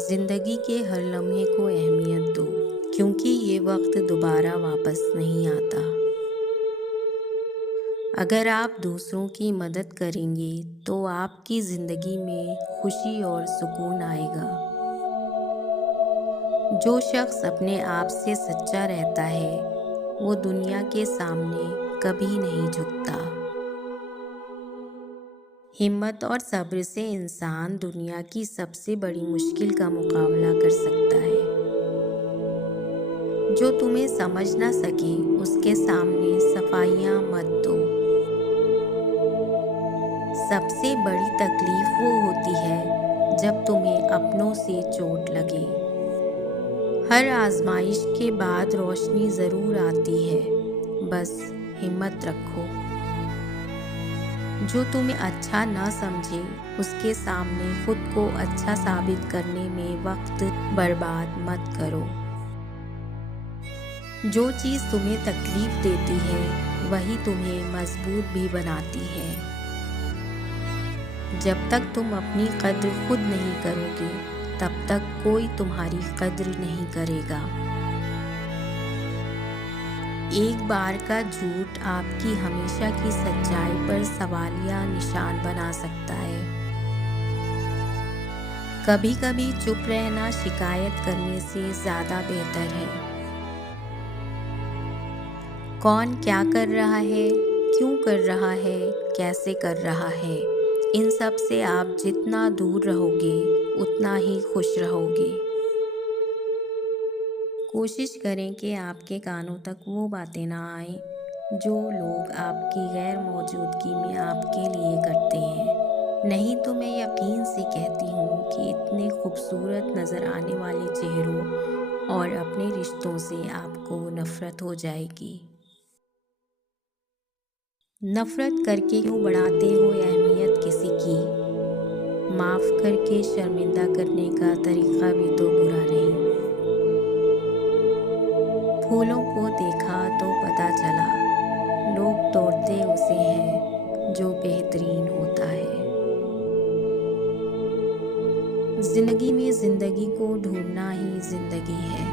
जिंदगी के हर लम्हे को अहमियत दो, क्योंकि ये वक्त दोबारा वापस नहीं आता। अगर आप दूसरों की मदद करेंगे तो आपकी जिंदगी में खुशी और सुकून आएगा। जो शख्स अपने आप से सच्चा रहता है वो दुनिया के सामने कभी नहीं झुकता। हिम्मत और सब्र से इंसान दुनिया की सबसे बड़ी मुश्किल का मुकाबला कर सकता है। जो तुम्हें समझ ना सके उसके सामने सफाइयाँ मत दो। सबसे बड़ी तकलीफ वो होती है जब तुम्हें अपनों से चोट लगे। हर आजमाइश के बाद रोशनी ज़रूर आती है, बस हिम्मत रखो। जो तुम्हें अच्छा ना समझे उसके सामने खुद को अच्छा साबित करने में वक्त बर्बाद मत करो। जो चीज़ तुम्हें तकलीफ देती है वही तुम्हें मजबूत भी बनाती है। जब तक तुम अपनी कद्र खुद नहीं करोगे तब तक कोई तुम्हारी कद्र नहीं करेगा। एक बार का झूठ आपकी हमेशा की सच्चाई पर सवालिया निशान बना सकता है। कभी कभी चुप रहना शिकायत करने से ज़्यादा बेहतर है। कौन क्या कर रहा है, क्यों कर रहा है, कैसे कर रहा है, इन सब से आप जितना दूर रहोगे उतना ही खुश रहोगे। कोशिश करें कि आपके कानों तक वो बातें ना आए जो लोग आपकी गैर मौजूदगी में आपके लिए करते हैं। नहीं तो मैं यकीन से कहती हूँ कि इतने खूबसूरत नज़र आने वाले चेहरों और अपने रिश्तों से आपको नफ़रत हो जाएगी। नफ़रत करके क्यों बढ़ाते हो अहमियत किसी की? माफ़ करके शर्मिंदा करने का तरीक़ा भी तो बुरा नहीं। फूलों को देखा तो पता चला लोग तोड़ते उसे हैं जो बेहतरीन होता है। जिंदगी में जिंदगी को ढूंढना ही जिंदगी है।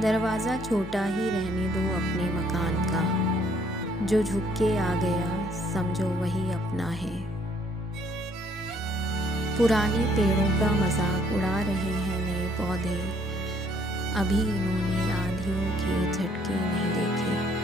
दरवाज़ा छोटा ही रहने दो अपने मकान का। जो झुक के आ गया समझो वही अपना है। पुराने पेड़ों का मजाक उड़ा रहे हैं नए पौधे। अभी इन्होंने आंधियों के झटके नहीं देखे।